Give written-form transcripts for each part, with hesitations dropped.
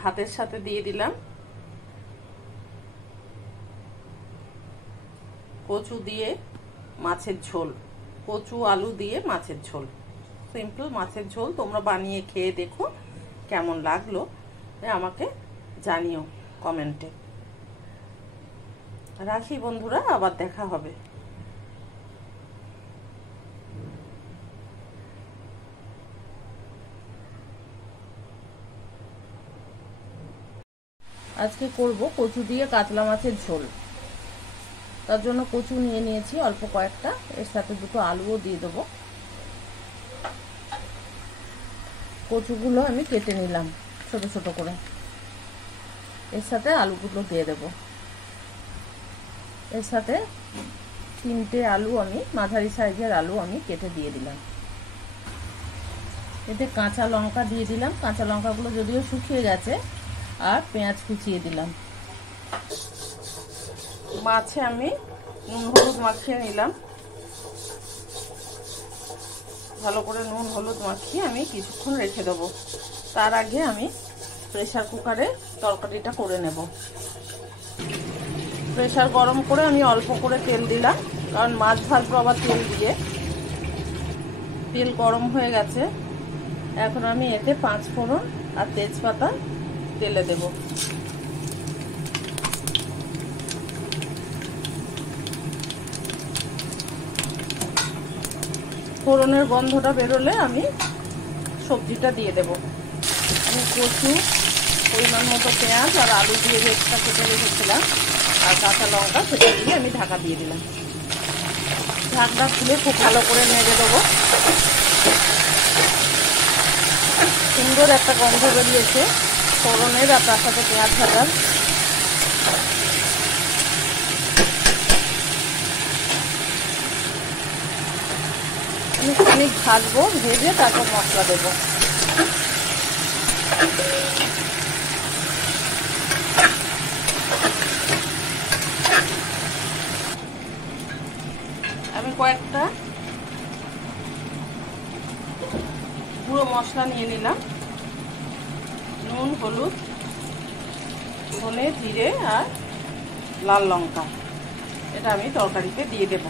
ভাতের সাথে দিয়ে দিলাম কচু দিয়ে মাছের ঝোল, কচু আলু দিয়ে মাছের ঝোল, সিম্পল মাছের ঝোল। তোমরা বানিয়ে খেয়ে দেখো কেমন লাগলো আমাকে জানিও কমেন্টে। রাখি বন্ধুরা, আবার দেখা হবে। আজকে করব কচু দিয়ে কাতলা মাছের ঝোল। তার জন্য কচু নিয়ে নিয়েছি অল্প কয়েকটা, এর সাথে দুটো আলুও দিয়ে দেবো। কচুগুলো আমি কেটে নিলাম ছোট ছোট করে, এর সাথে আলুগুলো দিয়ে দেব। এর সাথে 3টে আলু আমি মাঝারি সাইজের আলু আমি কেটে দিয়ে দিলাম। এতে কাঁচা লঙ্কা দিয়ে দিলাম, কাঁচা লঙ্কাগুলো যদিও শুকিয়ে গেছে, আর পেঁয়াজ কুচিয়ে দিলাম। মাছে আমি নুন হলুদ মাখিয়ে নিলাম। ভালো করে নুন হলুদ মাখিয়ে আমি কিছুক্ষণ রেখে দেবো। তার আগে আমি প্রেসার কুকারে তরকারিটা করে নেব। প্রেসার গরম করে আমি অল্প করে তেল দিলাম, কারণ মাছ ভাজবো আবার তেল দিয়ে। তেল গরম হয়ে গেছে, এখন আমি এতে 5 ফোড়ন আর তেজপাতা তেলে দেব। ফোড়নের গন্ধটা বেরোলে আমি সবজিটা দিয়ে দেব। আমি কচু, পরিমাণ মতো পেঁয়াজ আর আলু দিয়ে ভেজটা কেটে রেখেছিলাম, আর কাঁচা লঙ্কা সেটা দিয়ে আমি ঢাকা দিয়ে দিলাম। ঢাকনা খুলে খুব ভালো করে নেড়ে দেবো। সুন্দর একটা গন্ধ বেরিয়েছে ফোড়নের আর তার সাথে পেঁয়াজ ভাজার। আমি খানিক ভাজবো, ভেজে তারপর মশলা দেবো। আমি কয়েকটা গুঁড়ো মশলা নিয়ে নিলাম, নুন হলুদ ধনে জিরে আর লাল লঙ্কা। এটা আমি তরকারিতে দিয়ে দেব।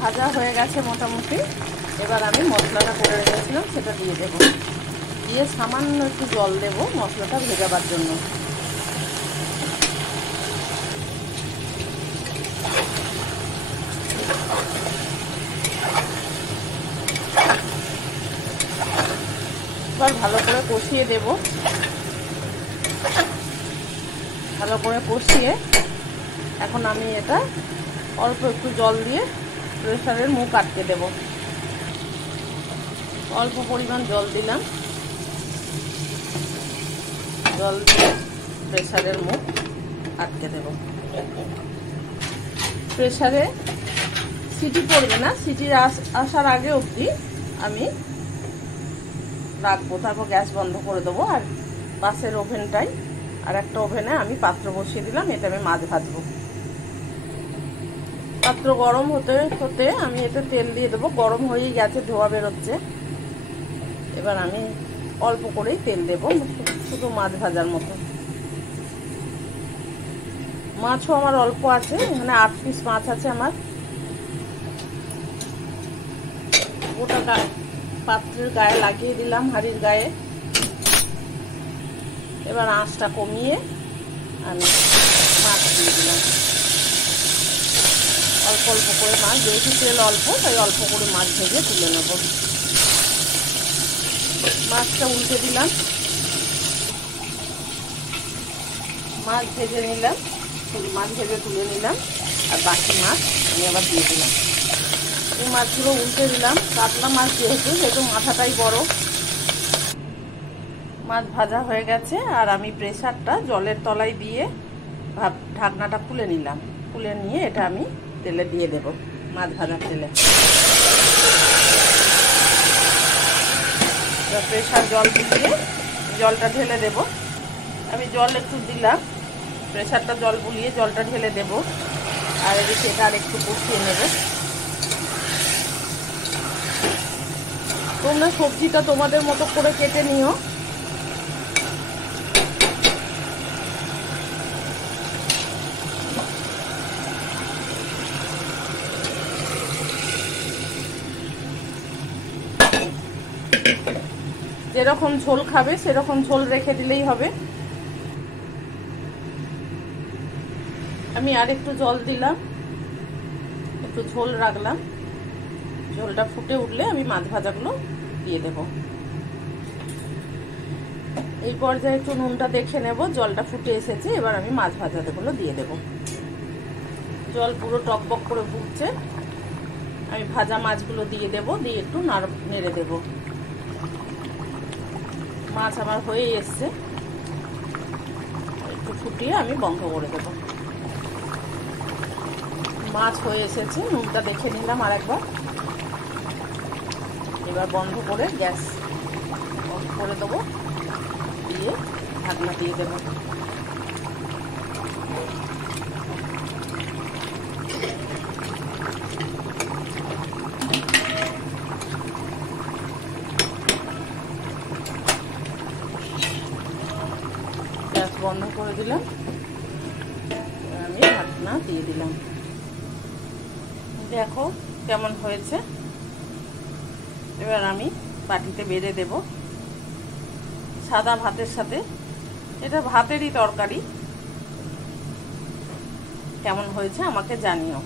ভাজা হয়ে গেছে মোটামুটি, এবার আমি মশলাটা করে রেখেছিলাম সেটা দিয়ে দেব। দিয়ে সামান্য একটু জল দেব মশলাটা ভেজাবার জন্য। এবার ভালো করে কষিয়ে দেব। ভালো করে কষিয়ে এখন আমি এটা অল্প একটু জল দিয়ে প্রেসারের মুখ আটকে দেব। অল্প পরিমাণ জল দিলাম, জল দিয়ে প্রেসারের মুখ আটকে দেব। প্রেসারে সিটি পড়বে না, সিটির আসার আগে অবধি আমি রাখবো, তারপর গ্যাস বন্ধ করে দেবো। আর পাশের ওভেনটাই আর একটা ওভেনে আমি পাত্র বসিয়ে দিলাম, এটা আমি মাছ ভাজবো। পাত্র গরম হতে হতে আমি এতে তেল দিয়ে দেবো। গরম হয়েই গেছে, ধোয়া বেরোচ্ছে। এবার আমি অল্প করেই তেল দেবো, শুধু মাছ ভাজার মতো। মাছও আমার অল্প আছে, এখানে 8 পিস মাছ আছে আমার। ওটা পাত্রের গায়ে লাগিয়ে দিলাম, হাঁড়ির গায়ে। এবার আঁচটা কমিয়ে আমি মাছ দিয়ে দিলাম। অল্প অল্প করে মাছ, যেহেতু তেল অল্প তাই অল্প করে মাছ ভেজে তুলে নেব। মাছটা উল্টে দিলাম, মাছ ভেজে নিলাম, মাছ ভেজে তুলে নিলাম। আর বাকি মাছ আমি আবার দিয়ে দিলাম। এই মাছগুলো উল্টে দিলাম। কাতলা মাছ যেহেতু মাথাটাই বড়। মাছ ভাজা হয়ে গেছে, আর আমি প্রেসারটা জলের তলায় দিয়ে ঢাকনাটা খুলে নিলাম। খুলে নিয়ে এটা আমি তেলে দিয়ে দেব, মাছ ভাজার তেলে। প্রেসার জল দিয়ে জলটা ঢেলে দেব। আমি জল একটু দিলাম, প্রেসারটা জল বুলিয়ে জলটা ঢেলে দেব। আর এদিকে এটা আর একটু কষিয়ে নেব। তোমরা সবজিটা তোমাদের মতো করে কেটে নিও। যেরকম ঝোল খাবে সেরকম ঝোল রেখে দিলেই হবে। আমি আর একটু জল দিলাম, একটু ঝোল রাখলাম। ঝোলটা ফুটে উঠলে আমি মাছ ভাজাগুলো দিয়ে দেব। এই পর্যায়ে একটু নুনটা দেখে নেব, জলটা ফুটে এসেছে। এবার আমি মাছ ভাজাগুলো দিয়ে দেব। জল পুরো টকবক করে ফুটছে, আমি ভাজা মাছগুলো দিয়ে দেব, দিয়ে একটু নেড়ে দেব। মাছ আমার হয়ে এসছে, একটু ফুটিয়ে আমি বন্ধ করে দেব। মাছ হয়ে এসেছে, নুনটা দেখে নিলাম আর একবার। এবার বন্ধ করে গ্যাস অফ করে দেবো, দিয়ে ঢাকনা দিয়ে দেবো। গ্যাস বন্ধ করে দিলাম, আমি ঢাকনা দিয়ে দিলাম। দেখো কেমন হয়েছে। এবার আমি বাটিতে বেড়ে দেব। সাদা ভাতের সাথে, এটা ভাতেরই তরকারি। কেমন হয়েছে আমাকে জানিও।